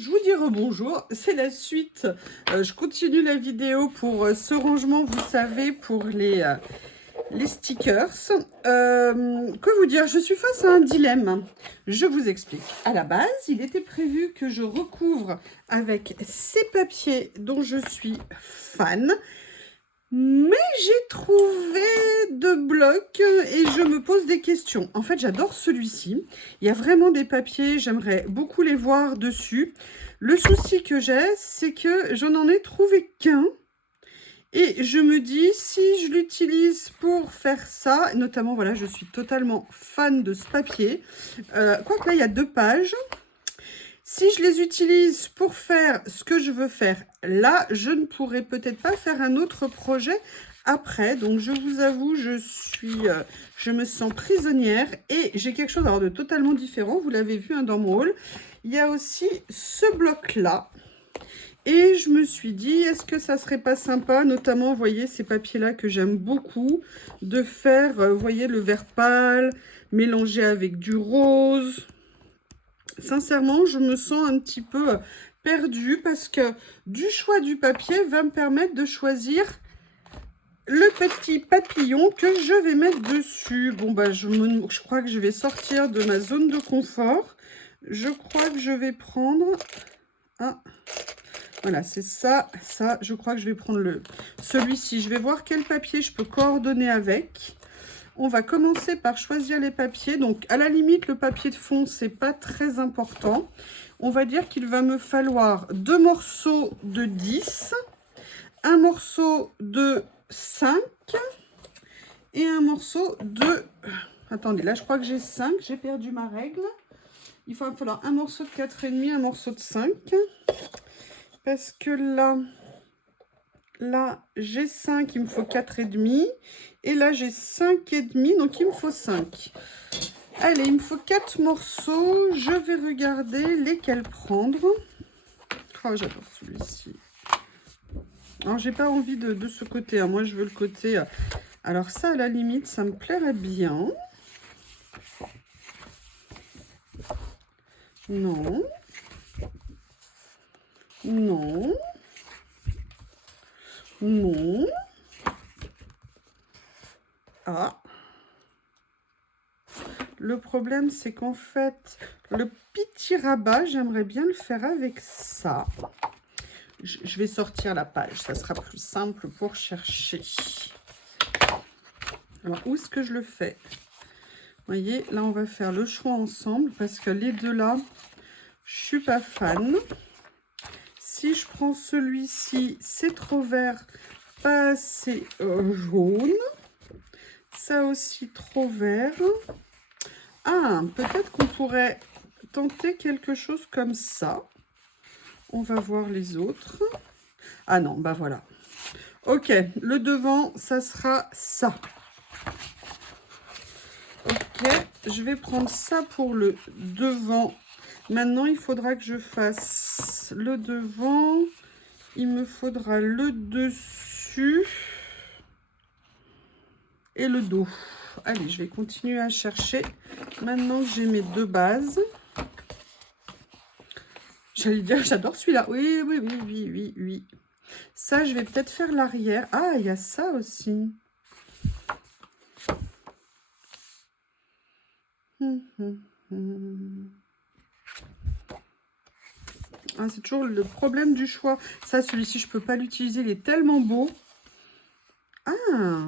Je vous dis rebonjour, c'est la suite. Je continue la vidéo pour ce rangement, vous savez, pour les stickers. Que vous dire, je suis face à un dilemme. Je vous explique. À la base, il était prévu que je recouvre avec ces papiers dont je suis fan. Mais j'ai trouvé deux blocs et je me pose des questions. En fait, j'adore celui-ci. Il y a vraiment des papiers, j'aimerais beaucoup les voir dessus. Le souci que j'ai, c'est que je n'en ai trouvé qu'un. Et je me dis, si je l'utilise pour faire ça, notamment, voilà, je suis totalement fan de ce papier. Quoique là, il y a 2 pages. Si je les utilise pour faire ce que je veux faire là, je ne pourrais peut-être pas faire un autre projet après. Donc, je vous avoue, je me sens prisonnière et j'ai quelque chose alors, de totalement différent. Vous l'avez vu hein, dans mon haul. Il y a aussi ce bloc-là. Et je me suis dit, est-ce que ça serait pas sympa, notamment, vous voyez, ces papiers-là que j'aime beaucoup, de faire, vous voyez, le vert pâle mélangé avec du rose. Sincèrement, je me sens un petit peu perdue parce que du choix du papier va me permettre de choisir le petit papillon que je vais mettre dessus. Bon, bah, je crois que je vais sortir de ma zone de confort. Je crois que je vais prendre... Ah, voilà, c'est ça, je crois que je vais prendre celui-ci. Je vais voir quel papier je peux coordonner avec. On va commencer par choisir les papiers. Donc, à la limite, le papier de fond, c'est pas très important. On va dire qu'il va me falloir 2 morceaux de 10, un morceau de 5 et un morceau de... Attendez, là, je crois que j'ai 5. J'ai perdu ma règle. Il va me falloir un morceau de 4,5, un morceau de 5. Parce que là j'ai 5, il me faut 4,5. Et là, j'ai 5,5, donc il me faut 5. Allez, il me faut 4 morceaux. Je vais regarder lesquels prendre. Oh, j'adore celui-ci. Alors, j'ai pas envie de ce côté. Hein. Moi, je veux le côté... Alors ça, à la limite, ça me plairait bien. Non. Non. Non. Ah. Le problème, c'est qu'en fait, le petit rabat, j'aimerais bien le faire avec ça. Je vais sortir la page, ça sera plus simple pour chercher. Alors, où est-ce que je le fais? Vous voyez, là, on va faire le choix ensemble parce que les deux là, je suis pas fan. Si je prends celui-ci, c'est trop vert, pas assez jaune. Ça aussi, trop vert. Ah, peut-être qu'on pourrait tenter quelque chose comme ça. On va voir les autres. Ah non, bah voilà. Ok, le devant, ça sera ça. Ok, je vais prendre ça pour le devant. Maintenant, il faudra que je fasse le devant. Il me faudra le dessus et le dos. Allez, je vais continuer à chercher. Maintenant que j'ai mes 2 bases. J'allais dire, j'adore celui-là. Oui, oui, oui, oui, oui, oui. Ça, je vais peut-être faire l'arrière. Ah, il y a ça aussi. Ah, c'est toujours le problème du choix. Ça, celui-ci, je peux pas l'utiliser. Il est tellement beau. Ah.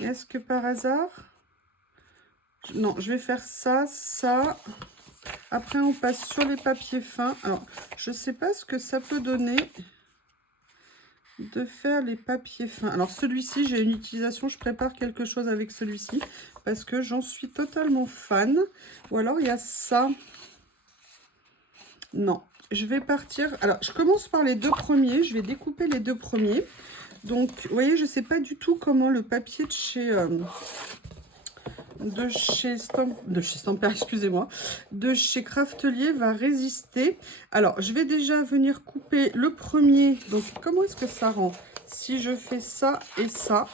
Est-ce que par hasard... Non, je vais faire ça, ça. Après, on passe sur les papiers fins. Alors, je sais pas ce que ça peut donner de faire les papiers fins. Alors, celui-ci, j'ai une utilisation. Je prépare quelque chose avec celui-ci parce que j'en suis totalement fan. Ou alors, il y a ça. Non, je vais partir... Alors, je commence par les 2 premiers. Je vais découper les 2 premiers. Donc, vous voyez, je ne sais pas du tout comment le papier de chez Stampert, excusez-moi, de chez Craftelier va résister. Alors, je vais déjà venir couper le premier. Donc, comment est-ce que ça rend si je fais ça et ça?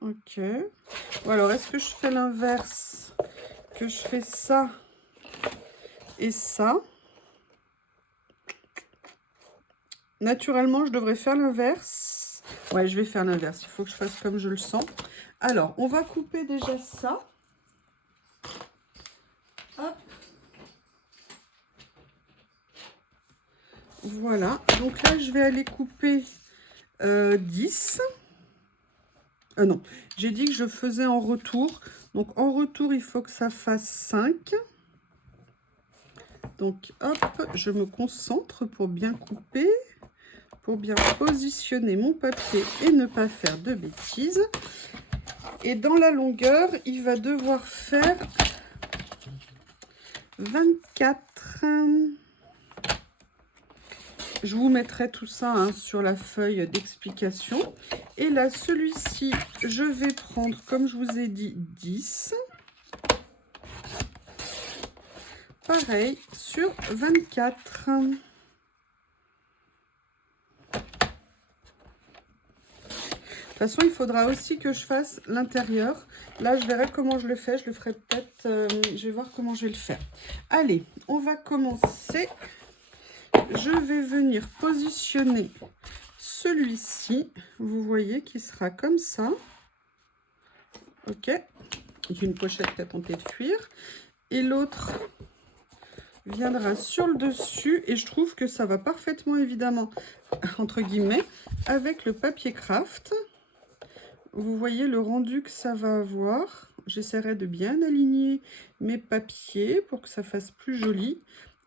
Ok. Ou alors, est-ce que je fais l'inverse? Que je fais ça Et ça, naturellement, je devrais faire l'inverse. Ouais, je vais faire l'inverse. Il faut que je fasse comme je le sens. Alors, on va couper déjà ça. Hop. Voilà. Donc là, je vais aller couper 10. Non, j'ai dit que je faisais en retour. Donc, en retour, il faut que ça fasse 5. Donc, hop, je me concentre pour bien couper, pour bien positionner mon papier et ne pas faire de bêtises. Et dans la longueur, il va devoir faire 24. Je vous mettrai tout ça hein, sur la feuille d'explication. Et là, celui-ci, je vais prendre, comme je vous ai dit, 10. Pareil, sur 24. De toute façon, il faudra aussi que je fasse l'intérieur. Là, je verrai comment je le fais. Je le ferai peut-être... je vais voir comment je vais le faire. Allez, on va commencer. Je vais venir positionner celui-ci. Vous voyez qu'il sera comme ça. Ok. Avec une pochette peut-être en pied de cuir. Et l'autre viendra sur le dessus. Et je trouve que ça va parfaitement, évidemment, entre guillemets, avec le papier craft. Vous voyez le rendu que ça va avoir. J'essaierai de bien aligner mes papiers pour que ça fasse plus joli.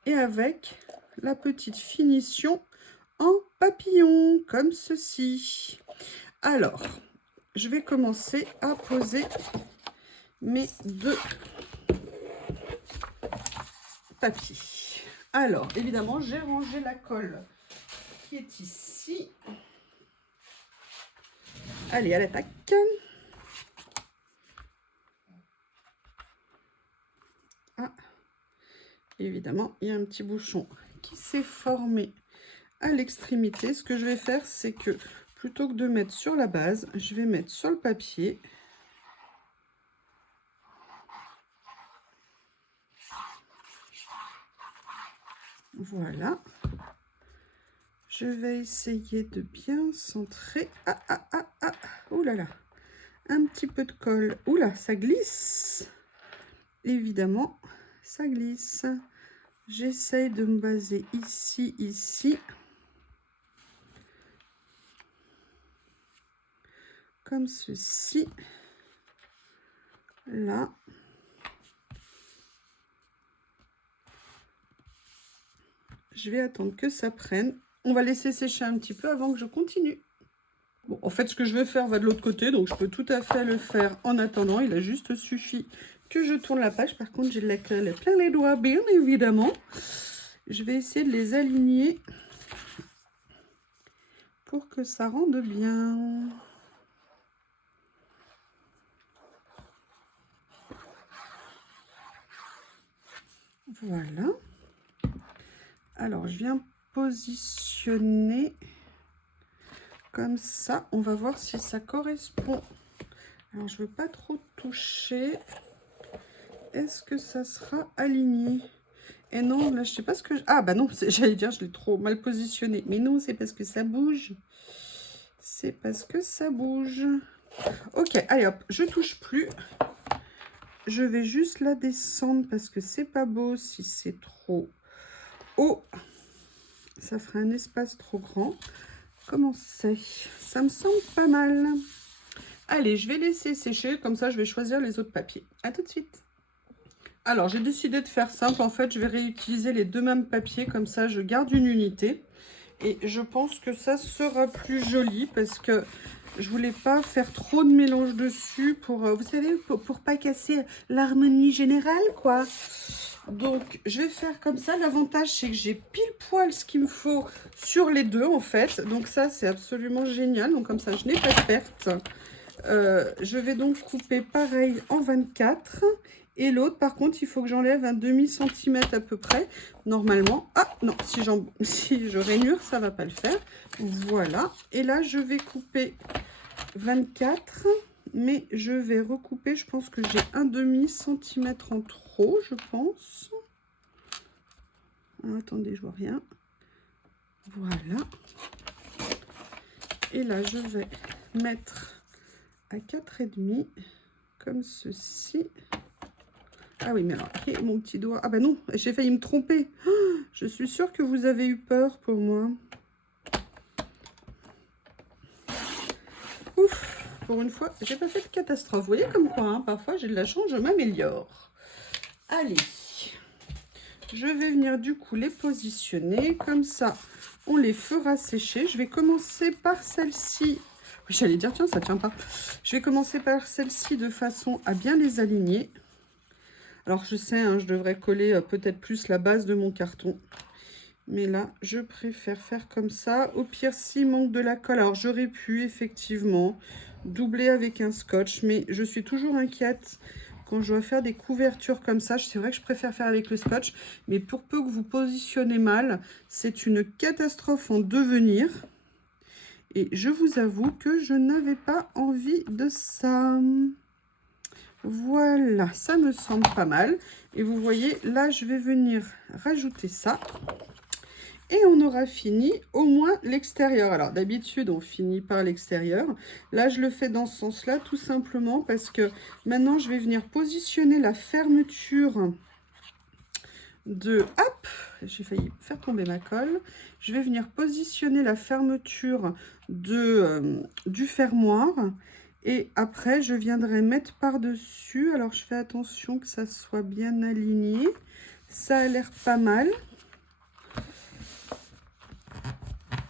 Et avec la petite finition en papillon, comme ceci. Alors, je vais commencer à poser mes 2 papiers. Alors, évidemment, j'ai rangé la colle qui est ici. Allez, à l'attaque. Ah, évidemment, il y a un petit bouchon qui s'est formé à l'extrémité. Ce que je vais faire, c'est que plutôt que de mettre sur la base, je vais mettre sur le papier. Voilà. Je vais essayer de bien centrer. Ah, ah, ah, ah. Ouh là là. Un petit peu de colle. Ouh là, ça glisse. Évidemment, ça glisse. J'essaye de me baser ici, ici. Comme ceci. Là. Je vais attendre que ça prenne. On va laisser sécher un petit peu avant que je continue. Bon, en fait, ce que je vais faire va de l'autre côté, donc je peux tout à fait le faire en attendant. Il a juste suffi que je tourne la page. Par contre, j'ai de la colle plein les doigts, bien évidemment. Je vais essayer de les aligner pour que ça rende bien. Voilà. Alors, je viens positionner comme ça. On va voir si ça correspond. Alors, je ne veux pas trop toucher. Est-ce que ça sera aligné? Et non, là, je sais pas ce que... Ah, bah non, j'allais dire, je l'ai trop mal positionné. Mais non, c'est parce que ça bouge. C'est parce que ça bouge. Ok, allez hop, je touche plus. Je vais juste la descendre parce que c'est pas beau si c'est trop haut. Ça ferait un espace trop grand. Comment c'est? Ça me semble pas mal. Allez, je vais laisser sécher. Comme ça, je vais choisir les autres papiers. À tout de suite. Alors, j'ai décidé de faire simple. En fait, je vais réutiliser les 2 mêmes papiers. Comme ça, je garde une unité. Et je pense que ça sera plus joli parce que je voulais pas faire trop de mélange dessus pour, vous savez, pour pas casser l'harmonie générale, quoi. Donc, je vais faire comme ça. L'avantage, c'est que j'ai pile poil ce qu'il me faut sur les 2, en fait. Donc, ça, c'est absolument génial. Donc, comme ça, je n'ai pas de perte. Je vais donc couper pareil en 24. Et l'autre, par contre, il faut que j'enlève un demi-centimètre à peu près, normalement. Ah, non, si je rainure, ça va pas le faire. Voilà. Et là, je vais couper 24, mais je vais recouper. Je pense que j'ai un demi-centimètre en trop, je pense. Ah, attendez, je vois rien. Voilà. Et là, je vais mettre à 4,5 comme ceci. Ah oui, mais alors, mon petit doigt. Ah bah non, j'ai failli me tromper. Oh, je suis sûre que vous avez eu peur pour moi. Ouf, pour une fois, j'ai pas fait de catastrophe. Vous voyez comme quoi, hein, parfois j'ai de la chance, je m'améliore. Allez, je vais venir du coup les positionner. Comme ça, on les fera sécher. Je vais commencer par celle-ci. J'allais dire, tiens, ça tient pas. Je vais commencer par celle-ci de façon à bien les aligner. Alors, je sais, hein, je devrais coller peut-être plus la base de mon carton. Mais là, je préfère faire comme ça. Au pire, s'il manque de la colle, alors j'aurais pu effectivement doubler avec un scotch. Mais je suis toujours inquiète quand je dois faire des couvertures comme ça. C'est vrai que je préfère faire avec le scotch. Mais pour peu que vous positionnez mal, c'est une catastrophe en devenir. Et je vous avoue que je n'avais pas envie de ça. Voilà, ça me semble pas mal. Et vous voyez, là, je vais venir rajouter ça. Et on aura fini au moins l'extérieur. Alors d'habitude, on finit par l'extérieur. Là, je le fais dans ce sens-là, tout simplement parce que maintenant, je vais venir positionner la fermeture de... Hop, j'ai failli faire tomber ma colle. Je vais venir positionner la fermeture du fermoir. Et après, je viendrai mettre par-dessus. Alors, je fais attention que ça soit bien aligné. Ça a l'air pas mal.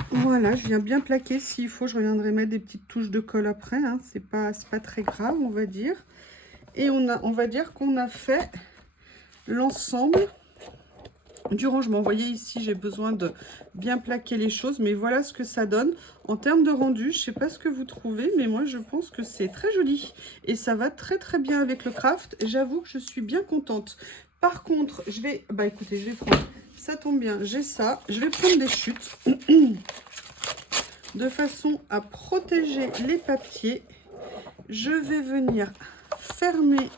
Voilà, je viens bien plaquer. S'il faut, je reviendrai mettre des petites touches de colle après. Hein. C'est pas très grave, on va dire. Et on va dire qu'on a fait l'ensemble du rangement. Vous voyez ici, j'ai besoin de bien plaquer les choses. Mais voilà ce que ça donne. En termes de rendu, je ne sais pas ce que vous trouvez. Mais moi, je pense que c'est très joli. Et ça va très très bien avec le craft. J'avoue que je suis bien contente. Par contre, je vais... Bah écoutez, je vais prendre... Ça tombe bien, j'ai ça. Je vais prendre des chutes. De façon à protéger les papiers, je vais venir fermer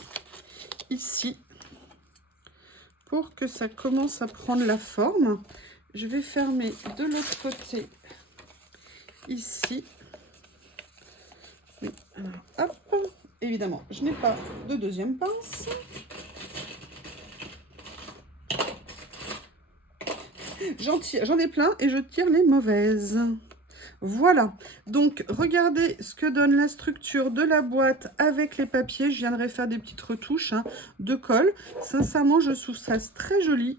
ici pour que ça commence à prendre la forme. Je vais fermer de l'autre côté ici. Alors, hop, évidemment, je n'ai pas de deuxième pince. J'en ai plein et je tire les mauvaises. Voilà, donc regardez ce que donne la structure de la boîte avec les papiers. Je viendrai faire des petites retouches de colle. Sincèrement, je trouve ça très joli.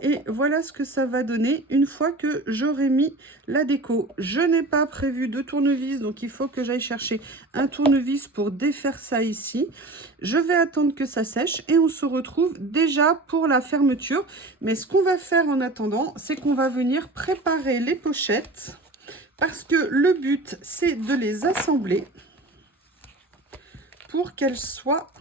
Et voilà ce que ça va donner une fois que j'aurai mis la déco. Je n'ai pas prévu de tournevis, donc il faut que j'aille chercher un tournevis pour défaire ça ici. Je vais attendre que ça sèche et on se retrouve déjà pour la fermeture. Mais ce qu'on va faire en attendant, c'est qu'on va venir préparer les pochettes. Parce que le but, c'est de les assembler pour qu'elles soient...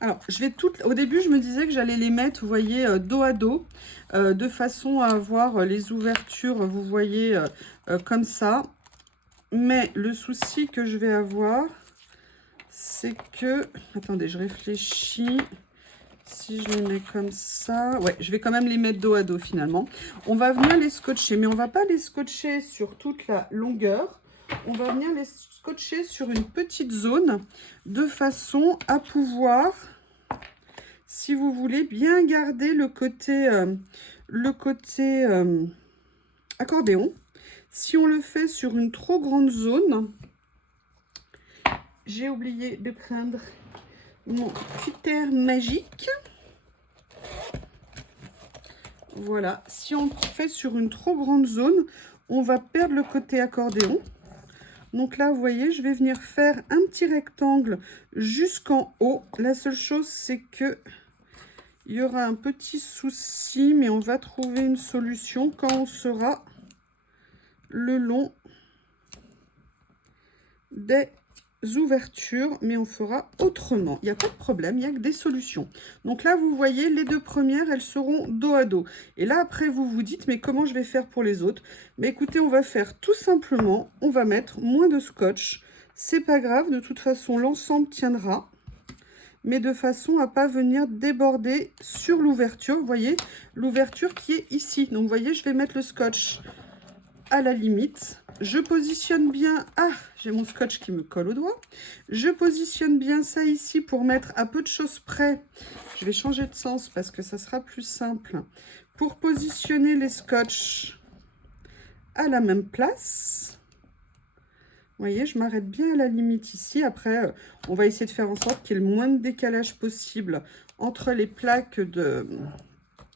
Alors, je vais toutes... Au début, je me disais que j'allais les mettre, vous voyez, dos à dos, de façon à avoir les ouvertures, vous voyez, comme ça. Mais le souci que je vais avoir, c'est que... Attendez, je réfléchis... Si je les mets comme ça, ouais, je vais quand même les mettre dos à dos finalement. On va venir les scotcher, mais on ne va pas les scotcher sur toute la longueur. On va venir les scotcher sur une petite zone de façon à pouvoir, si vous voulez, bien garder le côté accordéon. Si on le fait sur une trop grande zone, j'ai oublié de prendre mon cutter magique. Voilà, si on fait sur une trop grande zone, on va perdre le côté accordéon. Donc là, vous voyez, je vais venir faire un petit rectangle jusqu'en haut. La seule chose, c'est que il y aura un petit souci, mais on va trouver une solution quand on sera le long des ouvertures, mais on fera autrement. Il n'y a pas de problème, il n'y a que des solutions. Donc là, vous voyez, les deux premières, elles seront dos à dos. Et là, après, vous vous dites, mais comment je vais faire pour les autres? Mais écoutez, on va faire tout simplement, on va mettre moins de scotch. C'est pas grave, de toute façon, l'ensemble tiendra. mais de façon à pas venir déborder sur l'ouverture. Vous voyez, l'ouverture qui est ici. Donc, vous voyez, je vais mettre le scotch à la limite. Je positionne bien... Ah, j'ai mon scotch qui me colle au doigt. Je positionne bien ça ici pour mettre à peu de choses près. Je vais changer de sens parce que ça sera plus simple. Pour positionner les scotch à la même place. Vous voyez, je m'arrête bien à la limite ici. Après, on va essayer de faire en sorte qu'il y ait le moins de décalage possible entre les plaques de...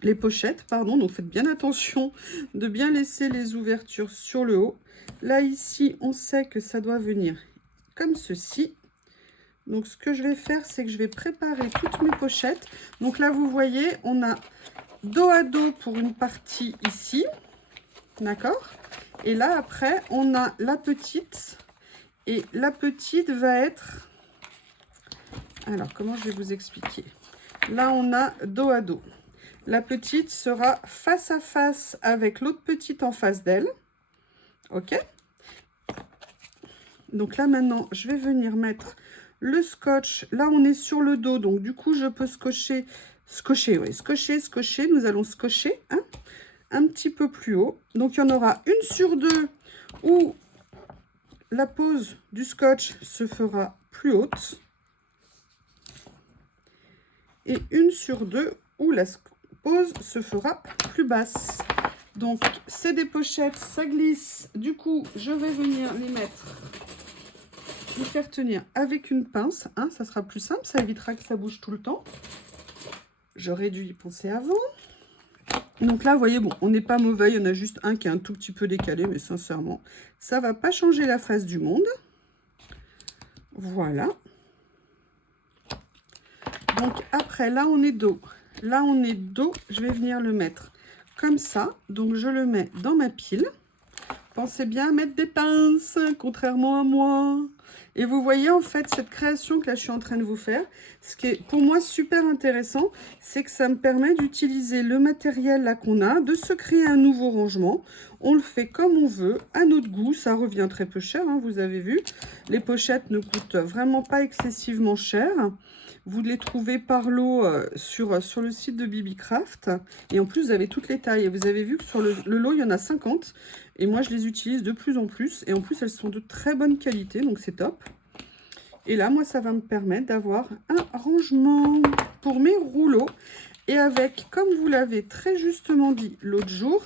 les pochettes, pardon. Donc, faites bien attention de bien laisser les ouvertures sur le haut. Là, ici, on sait que ça doit venir comme ceci. Donc, ce que je vais faire, c'est que je vais préparer toutes mes pochettes. Donc là, vous voyez, on a dos à dos pour une partie ici. D'accord? Et là, après, on a la petite. Et la petite va être... Alors, comment je vais vous expliquer? Là, on a dos à dos. La petite sera face à face avec l'autre petite en face d'elle. OK? Donc là, maintenant, je vais venir mettre le scotch. Là, on est sur le dos. Donc, du coup, je peux scotcher. Nous allons scotcher hein, un petit peu plus haut. Donc, il y en aura une sur deux où la pose du scotch se fera plus haute. Et une sur deux où la pose se fera plus basse. Donc, c'est des pochettes, ça glisse. Du coup, je vais venir les mettre, les faire tenir avec une pince. Hein, ça sera plus simple, ça évitera que ça bouge tout le temps. J'aurais dû y penser avant. Donc là, vous voyez, bon, on n'est pas mauvais. Il y en a juste un qui est un tout petit peu décalé, mais sincèrement, ça ne va pas changer la face du monde. Voilà. Donc après, là, on est dos. Là, on est dos. Je vais venir le mettre comme ça. Donc, je le mets dans ma pile. Pensez bien à mettre des pinces, contrairement à moi. Et vous voyez, en fait, cette création que là, je suis en train de vous faire, ce qui est pour moi super intéressant, c'est que ça me permet d'utiliser le matériel là qu'on a, de se créer un nouveau rangement. On le fait comme on veut, à notre goût. Ça revient très peu cher, hein, vous avez vu. Les pochettes ne coûtent vraiment pas excessivement cher. Vous les trouvez par lot sur le site de Bibicraft. Et en plus, vous avez toutes les tailles. Et vous avez vu que sur le lot, il y en a 50. Et moi, je les utilise de plus en plus. Et en plus, elles sont de très bonne qualité. Donc, c'est top. Et là, moi, ça va me permettre d'avoir un rangement pour mes rouleaux. Et avec, comme vous l'avez très justement dit l'autre jour,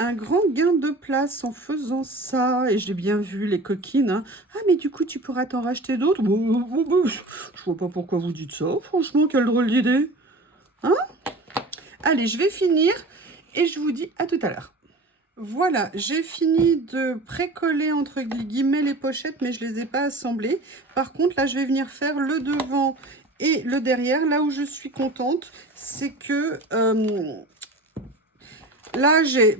un grand gain de place en faisant ça. Et j'ai bien vu les coquines. Hein. Ah, mais du coup, tu pourras t'en racheter d'autres. Je vois pas pourquoi vous dites ça. Franchement, quelle drôle d'idée. Hein? Allez, je vais finir et je vous dis à tout à l'heure. Voilà, j'ai fini de précoller entre guillemets les pochettes, mais je ne les ai pas assemblées. Par contre, là, je vais venir faire le devant et le derrière. Là où je suis contente, c'est que... là, j'ai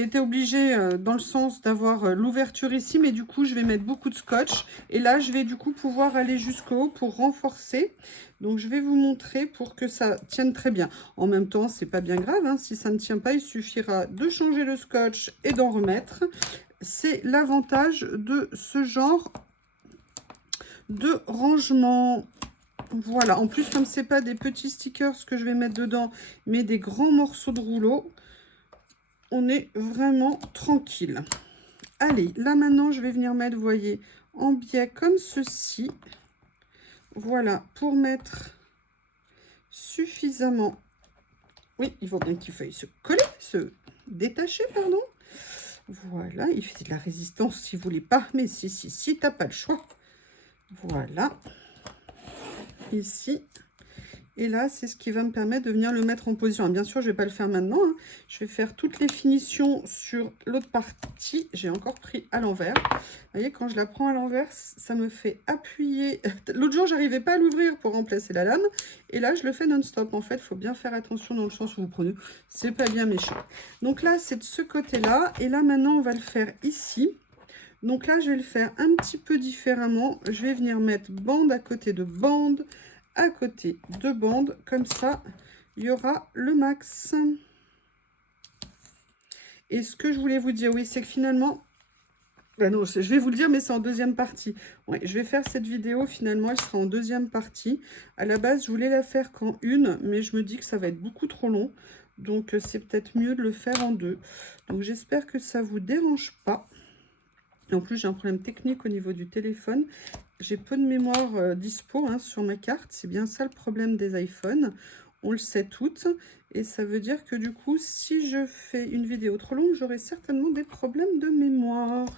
été obligée dans le sens d'avoir l'ouverture ici, mais du coup, je vais mettre beaucoup de scotch. Et là, je vais du coup pouvoir aller jusqu'au haut pour renforcer. Donc, je vais vous montrer pour que ça tienne très bien. En même temps, c'est pas bien grave. Hein. Si ça ne tient pas, il suffira de changer le scotch et d'en remettre. C'est l'avantage de ce genre de rangement. Voilà. En plus, comme c'est pas des petits stickers que je vais mettre dedans, mais des grands morceaux de rouleau, on est vraiment tranquille. Allez, là maintenant, je vais venir mettre, vous voyez, en biais comme ceci. Voilà, pour mettre suffisamment. Oui, il faut bien qu'il faille se coller, se détacher, pardon. Voilà, il fait de la résistance si vous voulez pas, mais si, t'as pas le choix. Voilà. Ici. Et là, c'est ce qui va me permettre de venir le mettre en position. Bien sûr, je ne vais pas le faire maintenant. Hein. Je vais faire toutes les finitions sur l'autre partie. J'ai encore pris à l'envers. Vous voyez, quand je la prends à l'envers, ça me fait appuyer. L'autre jour, je n'arrivais pas à l'ouvrir pour remplacer la lame. Et là, je le fais non-stop. En fait, il faut bien faire attention dans le sens où vous prenez. C'est pas bien méchant. Donc là, c'est de ce côté-là. Et là, maintenant, on va le faire ici. Donc là, je vais le faire un petit peu différemment. Je vais venir mettre bande à côté de bande, à côté de bande, comme ça il y aura le max. Et ce que je voulais vous dire, oui, c'est que finalement Ben non, je vais vous le dire, mais c'est en deuxième partie. Ouais, je vais faire cette vidéo, finalement, elle sera en deuxième partie. À la base, je voulais la faire qu'en une, mais je me dis que ça va être beaucoup trop long. Donc, c'est peut-être mieux de le faire en deux. Donc, j'espère que ça ne vous dérange pas. En plus, j'ai un problème technique au niveau du téléphone. J'ai peu de mémoire dispo hein, sur ma carte. C'est bien ça le problème des iPhones. On le sait toutes. Et ça veut dire que du coup, si je fais une vidéo trop longue, j'aurai certainement des problèmes de mémoire.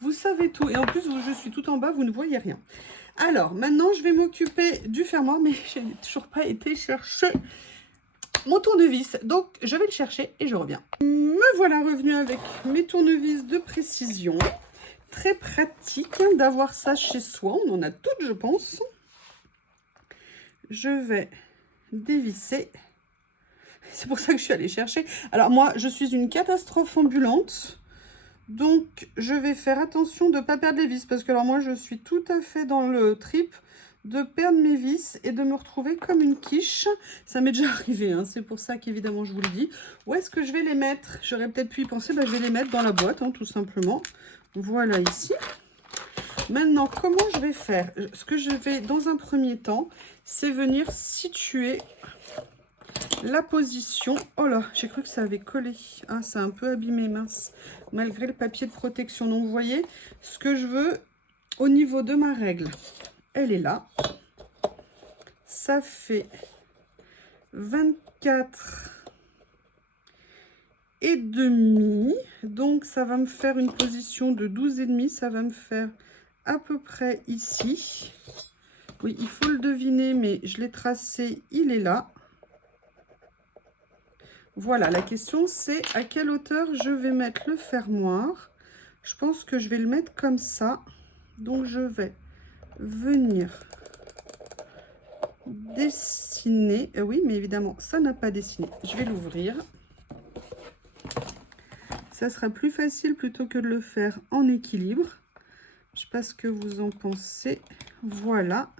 Vous savez tout. Et en plus, je suis tout en bas, vous ne voyez rien. Alors, maintenant, je vais m'occuper du fermoir. Mais je n'ai toujours pas été chercher mon tournevis. Donc, je vais le chercher et je reviens. Me voilà revenue avec mes tournevis de précision. Très pratique hein, d'avoir ça chez soi. On en a toutes, je pense. Je vais dévisser. C'est pour ça que je suis allée chercher. Alors moi, je suis une catastrophe ambulante. Donc, je vais faire attention de ne pas perdre les vis. Parce que alors moi, je suis tout à fait dans le trip de perdre mes vis et de me retrouver comme une quiche. Ça m'est déjà arrivé. Hein. C'est pour ça qu'évidemment, je vous le dis. Où est-ce que je vais les mettre? J'aurais peut-être pu y penser. Ben, je vais les mettre dans la boîte, hein, tout simplement. Voilà ici. Maintenant, comment je vais faire? Ce que je vais, dans un premier temps, c'est venir situer la position. Oh là, j'ai cru que ça avait collé. Ah, ça a un peu abîmé, mince. Malgré le papier de protection. Donc, vous voyez, ce que je veux au niveau de ma règle, elle est là. Ça fait 24 et demi. Donc, ça va me faire une position de 12 et demi. Ça va me faire à peu près ici. Oui, il faut le deviner, mais je l'ai tracé, il est là. Voilà, la question c'est à quelle hauteur je vais mettre le fermoir. Je pense que je vais le mettre comme ça. Donc je vais venir dessiner. Oui, mais évidemment, ça n'a pas dessiné. Je vais l'ouvrir. Ça sera plus facile plutôt que de le faire en équilibre. Je ne sais pas ce que vous en pensez. Voilà.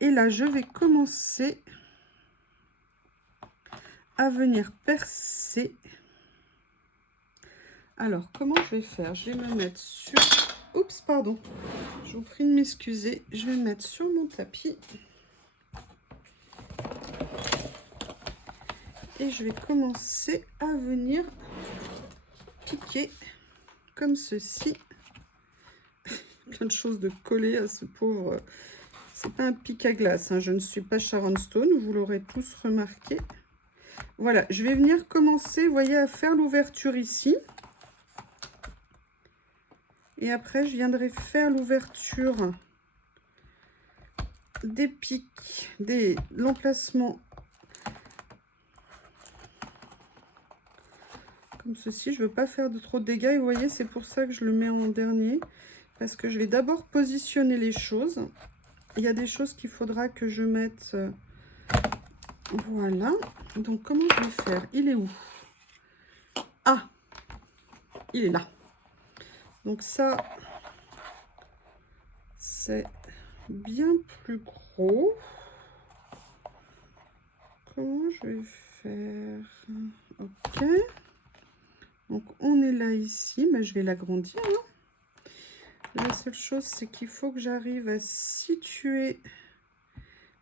Et là, je vais commencer à venir percer. Alors, comment je vais faire? Je vais me mettre sur... Oups, pardon. Je vous prie de m'excuser. Je vais me mettre sur mon tapis. Et je vais commencer à venir piquer comme ceci. Plein de choses de coller à ce pauvre... C'est pas un pic à glace, hein. Je ne suis pas Sharon Stone, vous l'aurez tous remarqué. Voilà, je vais venir commencer, vous voyez, à faire l'ouverture ici. Et après, je viendrai faire l'ouverture des pics, l'emplacement comme ceci. Je ne veux pas faire de trop de dégâts. Et vous voyez, c'est pour ça que je le mets en dernier. Parce que je vais d'abord positionner les choses. Il y a des choses qu'il faudra que je mette. Voilà. Donc, comment je vais faire? Il est où? Ah, il est là. Donc ça, c'est bien plus gros. Comment je vais faire? Ok. Donc on est là ici. Mais je vais l'agrandir. Hein. La seule chose, c'est qu'il faut que j'arrive à situer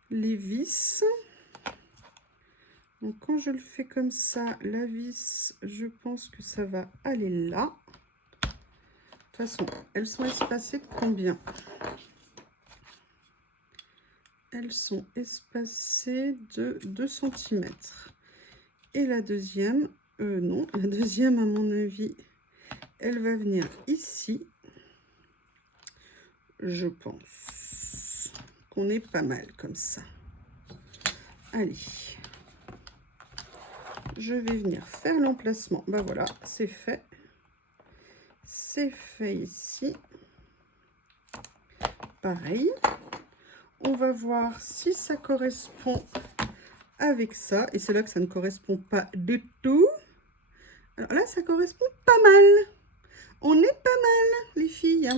les vis. Donc quand je le fais comme ça, la vis, je pense que ça va aller là. De toute façon, elles sont espacées de combien? Elles sont espacées de 2 cm. Et la deuxième, non, la deuxième, à mon avis, elle va venir ici. Je pense qu'on est pas mal comme ça. Allez. Je vais venir faire l'emplacement. Ben voilà, c'est fait. C'est fait ici. Pareil. On va voir si ça correspond avec ça. Et c'est là que ça ne correspond pas du tout. Alors là, ça correspond pas mal. On est pas mal, les filles.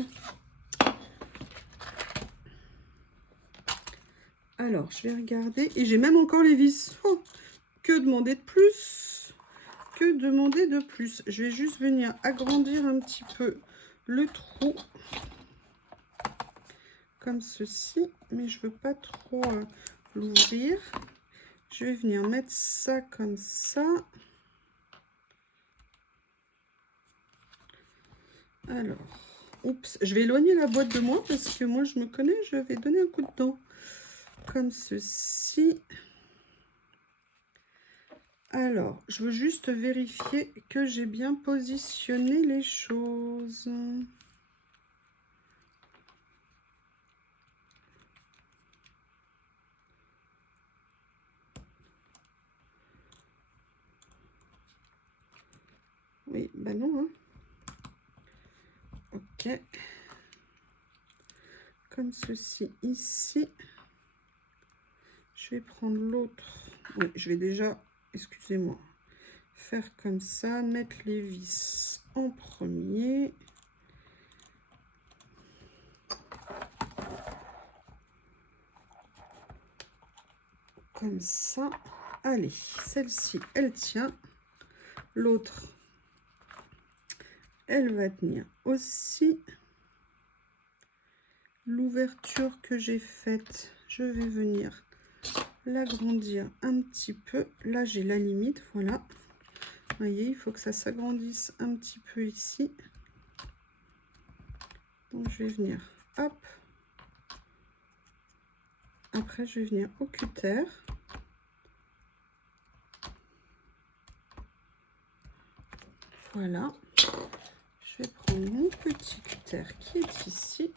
Alors, je vais regarder. Et j'ai même encore les vis. Oh, que demander de plus? Que demander de plus? Je vais juste venir agrandir un petit peu le trou comme ceci, mais je veux pas trop l'ouvrir. Je vais venir mettre ça comme ça. Alors, oups, je vais éloigner la boîte de moi parce que moi je me connais, je vais donner un coup de dent comme ceci. Alors, je veux juste vérifier que j'ai bien positionné les choses. Oui, ben non, hein. Ok. Comme ceci ici. Je vais prendre l'autre. Oui, je vais déjà, excusez-moi, faire comme ça, mettre les vis en premier. Comme ça. Allez, celle-ci, elle tient. L'autre, elle va tenir aussi. L'ouverture que j'ai faite, je vais venir l'agrandir un petit peu. Là, j'ai la limite, voilà. Vous voyez, il faut que ça s'agrandisse un petit peu ici. Donc, je vais venir, hop. Après, je vais venir au cutter. Voilà. Je vais prendre mon petit cutter qui est ici.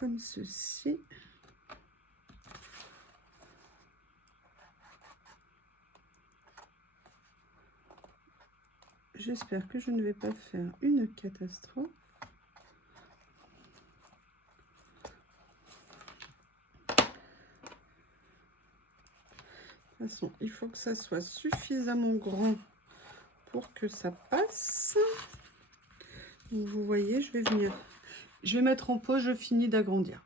Comme ceci. J'espère que je ne vais pas faire une catastrophe. De toute façon, il faut que ça soit suffisamment grand pour que ça passe. Donc, vous voyez, je vais mettre en pause, je finis d'agrandir.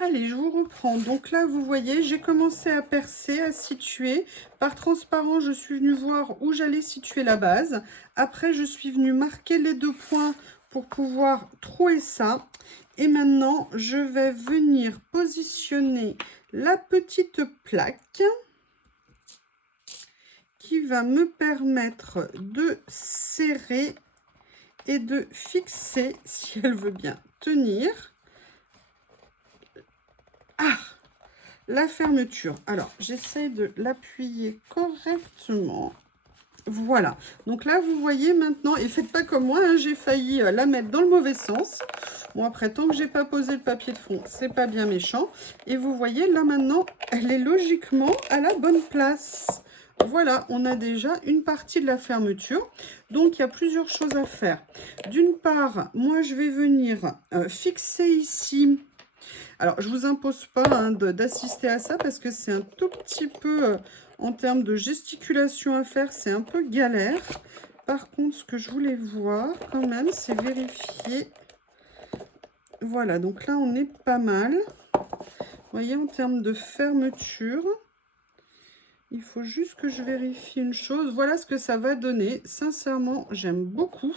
Allez, je vous reprends. Donc là, vous voyez, j'ai commencé à percer, à situer. Par transparent, je suis venue voir où j'allais situer la base. Après, je suis venue marquer les 2 points pour pouvoir trouer ça. Et maintenant, je vais venir positionner la petite plaque qui va me permettre de serrer et de fixer, si elle veut bien tenir, la fermeture. Alors, j'essaie de l'appuyer correctement. Voilà. Donc là, vous voyez maintenant, et faites pas comme moi, hein, j'ai failli la mettre dans le mauvais sens. Bon, après, tant que j'ai pas posé le papier de fond, c'est pas bien méchant. Et vous voyez, là maintenant, elle est logiquement à la bonne place. Voilà, on a déjà une partie de la fermeture. Donc, il y a plusieurs choses à faire. D'une part, moi, je vais venir fixer ici. Alors, je ne vous impose pas hein, d'assister à ça parce que c'est un tout petit peu, en termes de gesticulation à faire, c'est un peu galère. Par contre, ce que je voulais voir quand même, c'est vérifier. Voilà, donc là, on est pas mal. Vous voyez, en termes de fermeture, il faut juste que je vérifie une chose. Voilà ce que ça va donner. Sincèrement, j'aime beaucoup.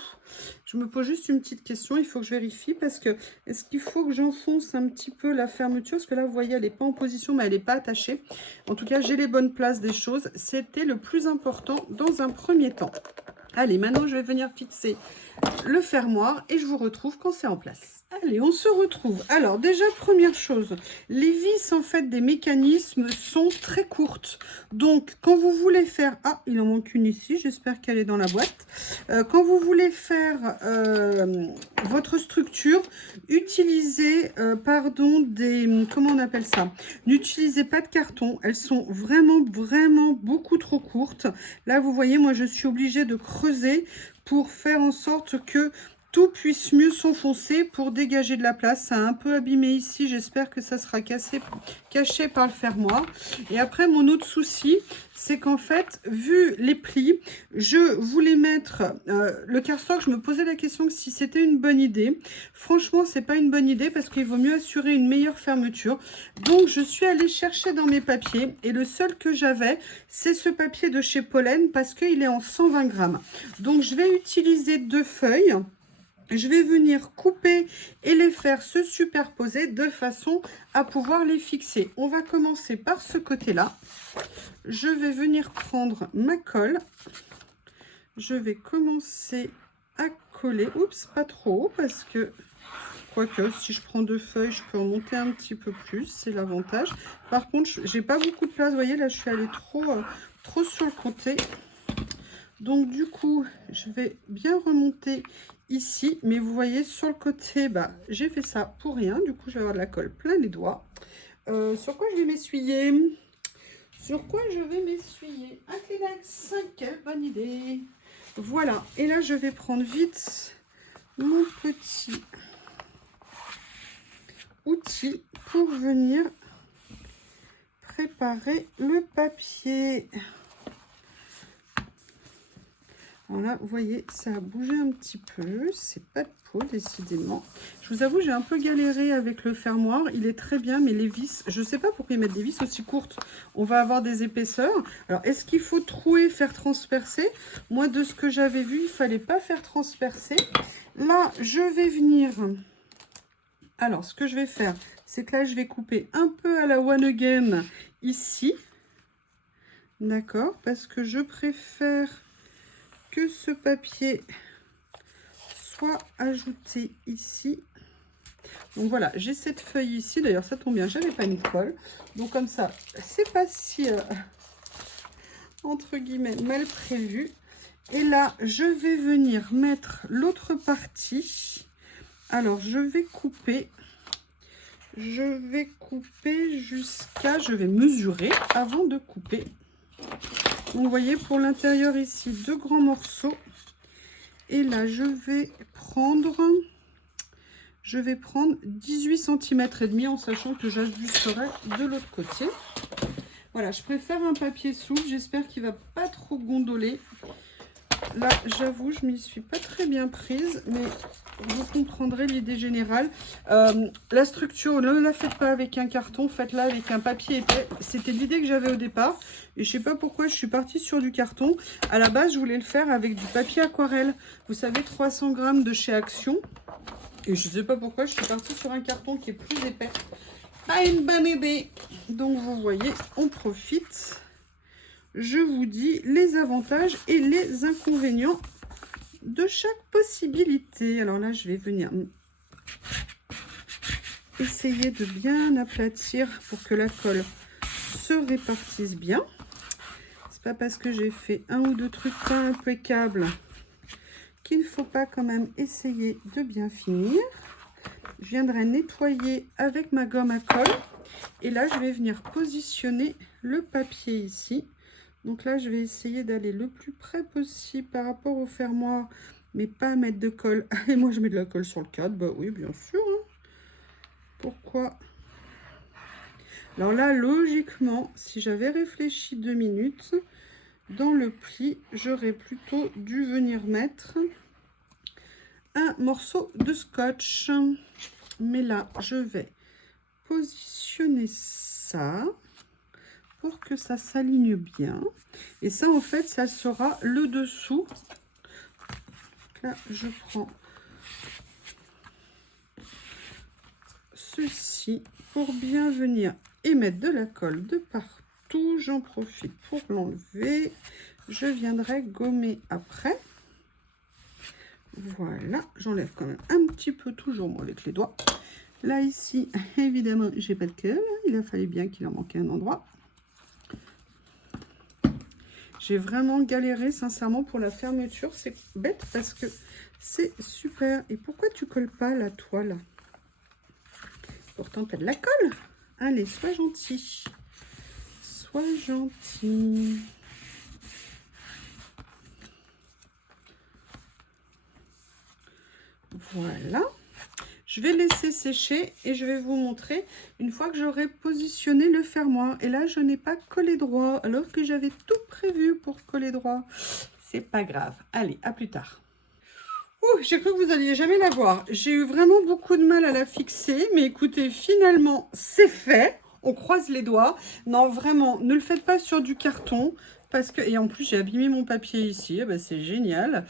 Je me pose juste une petite question. Il faut que je vérifie parce que est-ce qu'il faut que j'enfonce un petit peu la fermeture? Parce que là, vous voyez, elle n'est pas en position, mais elle n'est pas attachée. En tout cas, j'ai les bonnes places des choses. C'était le plus important dans un premier temps. Allez, maintenant, je vais venir fixer le fermoir et je vous retrouve quand c'est en place. Allez, on se retrouve. Alors, déjà, première chose, les vis, en fait, des mécanismes sont très courtes. Donc, quand vous voulez faire... Ah, il en manque une ici, j'espère qu'elle est dans la boîte. Quand vous voulez faire votre structure, utilisez, des... Comment on appelle ça? N'utilisez pas de carton. Elles sont vraiment, vraiment beaucoup trop courtes. Là, vous voyez, moi, je suis obligée de creuser pour faire en sorte que tout puisse mieux s'enfoncer pour dégager de la place. Ça a un peu abîmé ici, j'espère que ça sera caché par le fermoir. Et après, mon autre souci, c'est qu'en fait, vu les plis, je voulais mettre le cardstock. Je me posais la question que si c'était une bonne idée. Franchement, c'est pas une bonne idée parce qu'il vaut mieux assurer une meilleure fermeture. Donc, je suis allée chercher dans mes papiers et le seul que j'avais, c'est ce papier de chez Pollen parce qu'il est en 120 grammes. Donc, je vais utiliser 2 feuilles. Je vais venir couper et les faire se superposer de façon à pouvoir les fixer. On va commencer par ce côté-là. Je vais venir prendre ma colle. Je vais commencer à coller. Oups, pas trop parce que, quoique, si je prends 2 feuilles, je peux en monter un petit peu plus. C'est l'avantage. Par contre, j'ai pas beaucoup de place. Vous voyez, là, je suis allée trop sur le côté. Donc, du coup, je vais bien remonter ici. Mais vous voyez, sur le côté, bah, j'ai fait ça pour rien. Du coup, je vais avoir de la colle plein les doigts. Sur quoi je vais m'essuyer? Sur quoi je vais m'essuyer? Un Kleenex, quelle bonne idée. Voilà. Et là, je vais prendre vite mon petit outil pour venir préparer le papier. Voilà, vous voyez, ça a bougé un petit peu. C'est pas de peau, décidément. Je vous avoue, j'ai un peu galéré avec le fermoir. Il est très bien, mais les vis, je ne sais pas pourquoi ils mettent des vis aussi courtes. On va avoir des épaisseurs. Alors, est-ce qu'il faut trouer, faire transpercer? Moi, de ce que j'avais vu, il ne fallait pas faire transpercer. Là, je vais venir... Alors, ce que je vais faire, c'est que là, je vais couper un peu à la One Again ici. D'accord? Parce que je préfère que ce papier soit ajouté ici. Donc voilà, j'ai cette feuille ici. D'ailleurs, ça tombe bien, j'avais pas mis de colle. Donc comme ça, c'est pas si, entre guillemets, mal prévu. Et là, je vais venir mettre l'autre partie. Alors, je vais couper jusqu'à... Je vais mesurer avant de couper. Donc, vous voyez, pour l'intérieur ici, 2 grands morceaux. Et là, je vais prendre 18 cm et demi en sachant que j'ajusterai de l'autre côté. Voilà, je préfère un papier souple. J'espère qu'il ne va pas trop gondoler. Là, j'avoue, je m'y suis pas très bien prise, mais vous comprendrez l'idée générale. La structure, ne la faites pas avec un carton, faites-la avec un papier épais. C'était l'idée que j'avais au départ. Et je sais pas pourquoi je suis partie sur du carton. À la base, je voulais le faire avec du papier aquarelle. Vous savez, 300 grammes de chez Action. Et je sais pas pourquoi je suis partie sur un carton qui est plus épais. Pas une bonne idée. Donc, vous voyez, on profite. Je vous dis les avantages et les inconvénients de chaque possibilité. Alors là, je vais venir essayer de bien aplatir pour que la colle se répartisse bien. C'est pas parce que j'ai fait un ou deux trucs pas impeccables qu'il ne faut pas quand même essayer de bien finir. Je viendrai nettoyer avec ma gomme à colle. Et là, je vais venir positionner le papier ici. Donc là, je vais essayer d'aller le plus près possible par rapport au fermoir, mais pas mettre de colle. Et moi, je mets de la colle sur le cadre. Bah oui, bien sûr. Hein. Pourquoi? Alors là, logiquement, si j'avais réfléchi 2 minutes, dans le pli, j'aurais plutôt dû venir mettre un morceau de scotch. Mais là, je vais positionner ça pour que ça s'aligne bien. Et ça, en fait, ça sera le dessous. Donc là, je prends ceci pour bien venir et mettre de la colle de partout. J'en profite pour l'enlever. Je viendrai gommer après. Voilà, j'enlève quand même un petit peu, toujours moi avec les doigts. Là, ici, évidemment, j'ai pas de colle. Il a fallu bien qu'il en manquait un endroit. J'ai vraiment galéré, sincèrement, pour la fermeture. C'est bête parce que c'est super. Et pourquoi tu colles pas la toile? Pourtant, tu as de la colle. Allez, sois gentil. Sois gentil. Voilà. Je vais laisser sécher et je vais vous montrer une fois que j'aurai positionné le fermoir. Et là, je n'ai pas collé droit alors que j'avais tout prévu pour coller droit. C'est pas grave. Allez, à plus tard. Ouh, j'ai cru que vous alliez jamais la voir. J'ai eu vraiment beaucoup de mal à la fixer. Mais écoutez, finalement, c'est fait. On croise les doigts. Non, vraiment, ne le faites pas sur du carton. Parce que, et en plus, j'ai abîmé mon papier ici. Eh ben, c'est génial.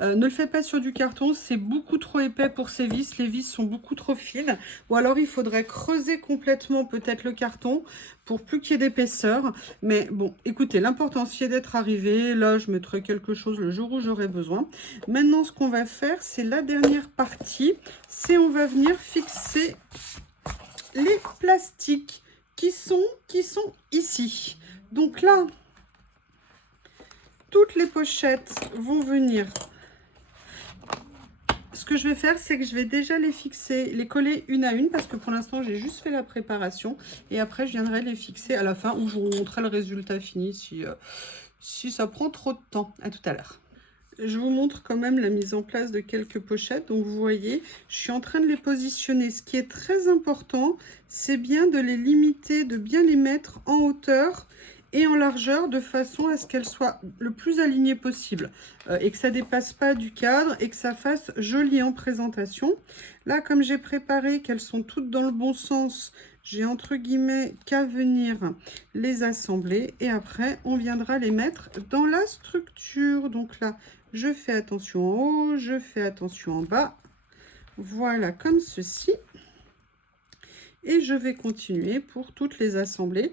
Ne le faites pas sur du carton. C'est beaucoup trop épais pour ces vis. Les vis sont beaucoup trop fines. Ou alors, il faudrait creuser complètement peut-être le carton pour plus qu'il y ait d'épaisseur. Mais bon, écoutez, l'important, c'est d'être arrivé. Là, je mettrai quelque chose le jour où j'aurai besoin. Maintenant, ce qu'on va faire, c'est la dernière partie. C'est on va venir fixer les plastiques qui sont ici. Donc là, toutes les pochettes vont venir. Ce que je vais faire, c'est que je vais déjà les fixer, les coller une à une, parce que pour l'instant, j'ai juste fait la préparation. Et après, je viendrai les fixer à la fin, où je vous montrerai le résultat fini si ça prend trop de temps. À tout à l'heure. Je vous montre quand même la mise en place de quelques pochettes. Donc, vous voyez, je suis en train de les positionner. Ce qui est très important, c'est bien de les limiter, de bien les mettre en hauteur et en largeur de façon à ce qu'elles soient le plus alignées possible et que ça ne dépasse pas du cadre et que ça fasse joli en présentation. Là, comme j'ai préparé qu'elles sont toutes dans le bon sens, j'ai entre guillemets qu'à venir les assembler et après on viendra les mettre dans la structure. Donc là, je fais attention en haut, je fais attention en bas. Voilà, comme ceci. Et je vais continuer pour toutes les assembler.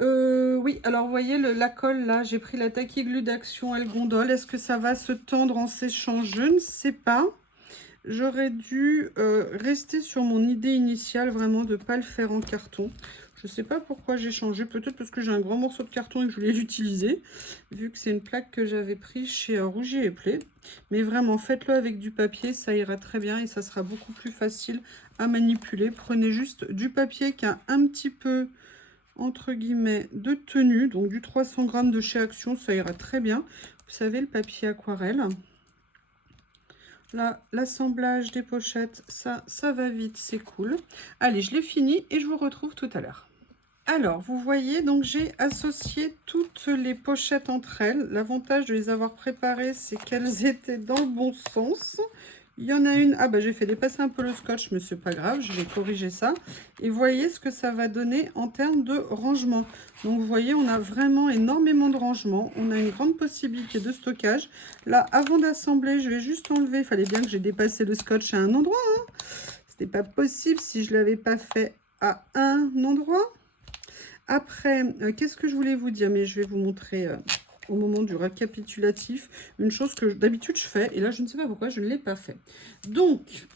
Oui, alors vous voyez la colle là, j'ai pris la taquille d'action Elle Gondole. Est-ce que ça va se tendre en séchant? Je ne sais pas. J'aurais dû rester sur mon idée initiale, vraiment de ne pas le faire en carton. Je ne sais pas pourquoi j'ai changé, peut-être parce que j'ai un grand morceau de carton et que je voulais l'utiliser, vu que c'est une plaque que j'avais prise chez Rougier et Play. Mais vraiment, faites-le avec du papier, ça ira très bien et ça sera beaucoup plus facile à manipuler. Prenez juste du papier qui a un petit peu, entre guillemets, de tenue, donc du 300 g de chez Action, ça ira très bien. Vous savez, le papier aquarelle. Là, l'assemblage des pochettes, ça va vite, c'est cool. Allez, je l'ai fini et je vous retrouve tout à l'heure. Alors, vous voyez, donc j'ai associé toutes les pochettes entre elles. L'avantage de les avoir préparées, c'est qu'elles étaient dans le bon sens. Il y en a une, ah bah j'ai fait dépasser un peu le scotch, mais c'est pas grave, je vais corriger ça. Et voyez ce que ça va donner en termes de rangement. Donc vous voyez, on a vraiment énormément de rangement. On a une grande possibilité de stockage. Là, avant d'assembler, je vais juste enlever. Il fallait bien que j'ai dépassé le scotch à un endroit. Hein. C'était pas possible si je l'avais pas fait à un endroit. Après, qu'est-ce que je voulais vous dire? Mais je vais vous montrer au moment du récapitulatif une chose que d'habitude je fais. Et là, je ne sais pas pourquoi je ne l'ai pas fait. Donc,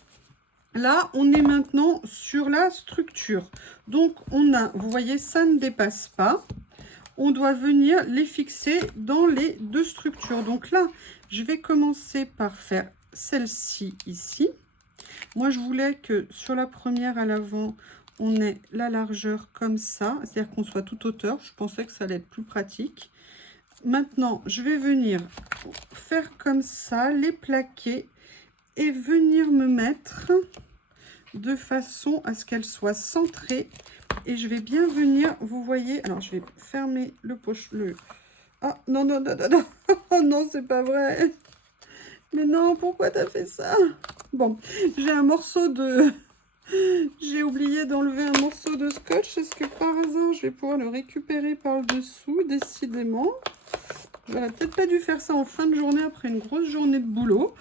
là, on est maintenant sur la structure. Donc, on a, vous voyez, ça ne dépasse pas. On doit venir les fixer dans les deux structures. Donc là, je vais commencer par faire celle-ci ici. Moi, je voulais que sur la première à l'avant, on ait la largeur comme ça, c'est-à-dire qu'on soit toute hauteur. Je pensais que ça allait être plus pratique. Maintenant, je vais venir faire comme ça, les plaquer et venir me mettre de façon à ce qu'elles soient centrées. Et je vais bien venir, vous voyez, alors je vais fermer le poche, ah non, non, non, non, non, oh non, c'est pas vrai. Mais non, pourquoi t'as fait ça? Bon, j'ai un morceau de... J'ai oublié d'enlever un morceau de scotch. Est-ce que par hasard, je vais pouvoir le récupérer par le dessous? Décidément. J'aurais peut-être pas dû faire ça en fin de journée après une grosse journée de boulot.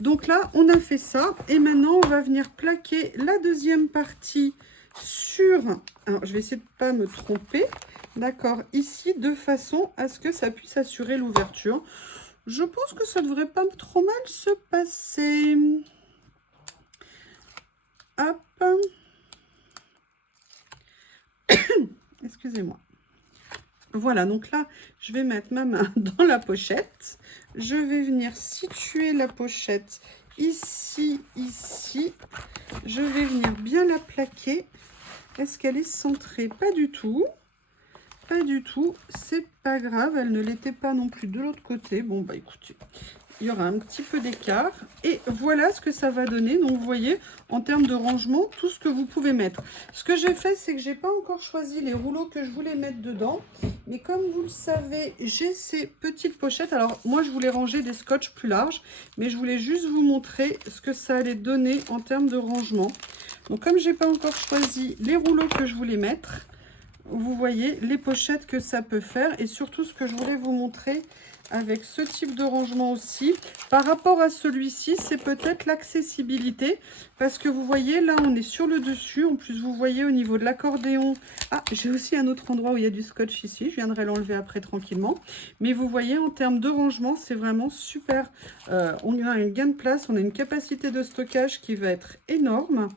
Donc là, on a fait ça. Et maintenant, on va venir plaquer la deuxième partie sur... Alors, je vais essayer de ne pas me tromper. D'accord, ici, de façon à ce que ça puisse assurer l'ouverture. Je pense que ça devrait pas trop mal se passer. Hop. Excusez-moi. Voilà, donc là, je vais mettre ma main dans la pochette. Je vais venir situer la pochette ici, ici. Je vais venir bien la plaquer. Est-ce qu'elle est centrée? Pas du tout. pas du tout. C'est pas grave, elle ne l'était pas non plus de l'autre côté. Bon, bah écoutez, il y aura un petit peu d'écart. Et voilà ce que ça va donner. Donc, vous voyez, en termes de rangement, tout ce que vous pouvez mettre. Ce que j'ai fait, c'est que j'ai pas encore choisi les rouleaux que je voulais mettre dedans. Mais comme vous le savez, j'ai ces petites pochettes. Alors, moi, je voulais ranger des scotch plus larges. Mais je voulais juste vous montrer ce que ça allait donner en termes de rangement. Donc, comme j'ai pas encore choisi les rouleaux que je voulais mettre, vous voyez les pochettes que ça peut faire. Et surtout, ce que je voulais vous montrer avec ce type de rangement aussi, par rapport à celui-ci, c'est peut-être l'accessibilité. Parce que vous voyez, là, on est sur le dessus. En plus, vous voyez au niveau de l'accordéon. Ah, j'ai aussi un autre endroit où il y a du scotch ici. Je viendrai l'enlever après tranquillement. Mais vous voyez, en termes de rangement, c'est vraiment super. On a un gain de place, on a une capacité de stockage qui va être énorme.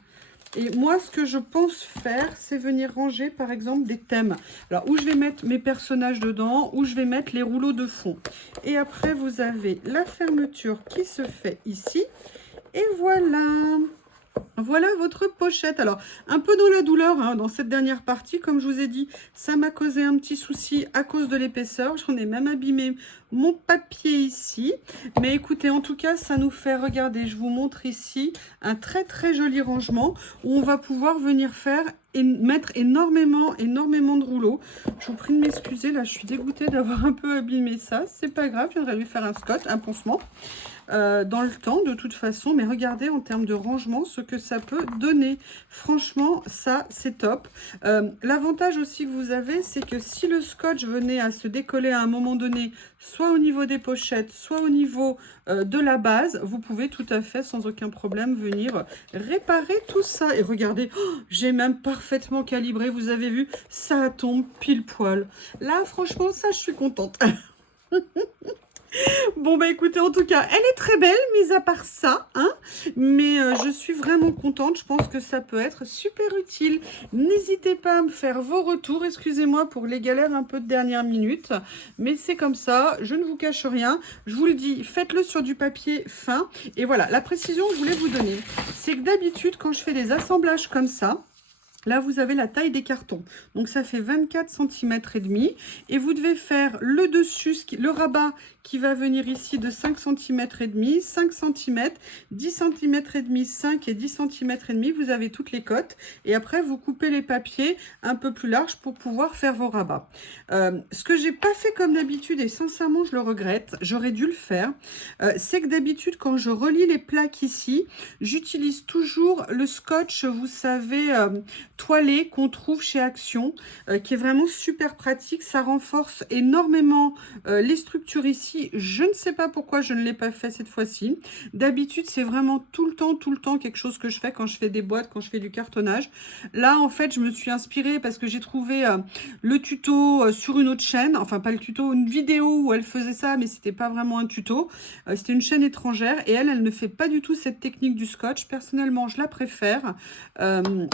Et moi, ce que je pense faire, c'est venir ranger, par exemple, des thèmes. Alors, où je vais mettre mes personnages dedans, où je vais mettre les rouleaux de fond. Et après, vous avez la fermeture qui se fait ici. Et voilà. Voilà votre pochette. Alors, un peu dans la douleur, hein, dans cette dernière partie, comme je vous ai dit, ça m'a causé un petit souci à cause de l'épaisseur. J'en ai même abîmé mon papier ici. Mais écoutez, en tout cas, ça nous fait, regardez, je vous montre ici, un très très joli rangement où on va pouvoir venir faire et mettre énormément de rouleaux. Je vous prie de m'excuser, là, je suis dégoûtée d'avoir un peu abîmé ça. C'est pas grave, je viendrai lui faire un scotch, un pansement. Dans le temps de toute façon, mais regardez en termes de rangement ce que ça peut donner. Franchement, ça c'est top. L'avantage aussi que vous avez, c'est que si le scotch venait à se décoller à un moment donné, soit au niveau des pochettes, soit au niveau de la base, vous pouvez tout à fait sans aucun problème venir réparer tout ça. Et regardez, oh, j'ai même parfaitement calibré, vous avez vu, ça tombe pile poil. Là franchement, ça je suis contente. Bon, bah écoutez, en tout cas, elle est très belle, mis à part ça, hein. Mais je suis vraiment contente. Je pense que ça peut être super utile. N'hésitez pas à me faire vos retours. Excusez-moi pour les galères un peu de dernière minute. Mais c'est comme ça, je ne vous cache rien. Je vous le dis, faites-le sur du papier fin. Et voilà, la précision que je voulais vous donner, c'est que d'habitude, quand je fais des assemblages comme ça, là, vous avez la taille des cartons. Donc, ça fait 24 cm et demi. Et vous devez faire le dessus, le rabat qui va venir ici de 5 cm et demi, 5 cm, 10 cm et demi, 5 et 10 cm et demi. Vous avez toutes les cotes. Et après, vous coupez les papiers un peu plus larges pour pouvoir faire vos rabats. Ce que j'ai pas fait comme d'habitude, et sincèrement, je le regrette, j'aurais dû le faire, c'est que d'habitude, quand je relie les plaques ici, j'utilise toujours le scotch, vous savez, toilé qu'on trouve chez Action, qui est vraiment super pratique. Ça renforce énormément les structures ici. Je ne sais pas pourquoi je ne l'ai pas fait cette fois-ci. D'habitude, c'est vraiment tout le temps quelque chose que je fais quand je fais des boîtes, quand je fais du cartonnage. Là, en fait, je me suis inspirée parce que j'ai trouvé le tuto sur une autre chaîne. Enfin, pas le tuto, une vidéo où elle faisait ça, mais c'était pas vraiment un tuto. C'était une chaîne étrangère et elle ne fait pas du tout cette technique du scotch. Personnellement, je la préfère.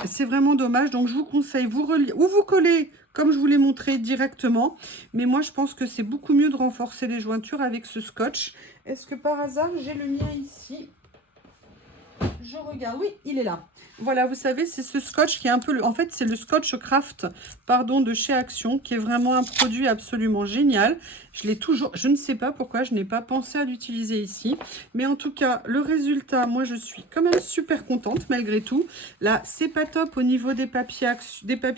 C'est vraiment dommage. Donc, je vous conseille, vous reliez ou vous collez comme je vous l'ai montré directement. Mais moi, je pense que c'est beaucoup mieux de renforcer les jointures avec ce scotch. Est-ce que par hasard, j'ai le mien ici? Je regarde, oui, il est là. Voilà, vous savez, c'est ce scotch qui est un peu... En fait, c'est le Scotch Craft, pardon, de chez Action, qui est vraiment un produit absolument génial. Je l'ai toujours... Je ne sais pas pourquoi je n'ai pas pensé à l'utiliser ici. Mais en tout cas, le résultat, moi, je suis quand même super contente, malgré tout. Là, c'est pas top au niveau des papiers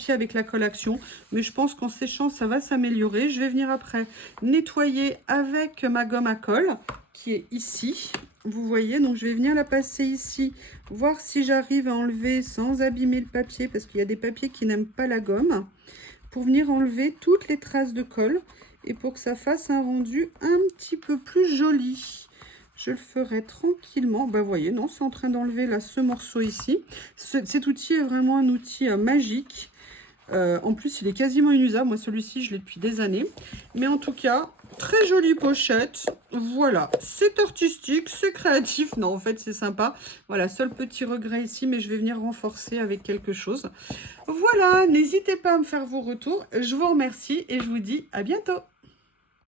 avec la colle Action. Mais je pense qu'en séchant, ça va s'améliorer. Je vais venir après nettoyer avec ma gomme à colle, qui est ici. Vous voyez, donc je vais venir la passer ici, voir si j'arrive à enlever sans abîmer le papier, parce qu'il y a des papiers qui n'aiment pas la gomme, pour venir enlever toutes les traces de colle, et pour que ça fasse un rendu un petit peu plus joli. Je le ferai tranquillement. Bah, vous voyez, non, c'est en train d'enlever là ce morceau ici. Cet outil est vraiment un outil magique. En plus, il est quasiment inusable. Moi, celui-ci, je l'ai depuis des années. Mais en tout cas, très jolie pochette. Voilà, c'est artistique, c'est créatif. Non, en fait, c'est sympa. Voilà, seul petit regret ici, mais je vais venir renforcer avec quelque chose. Voilà, n'hésitez pas à me faire vos retours. Je vous remercie et je vous dis à bientôt.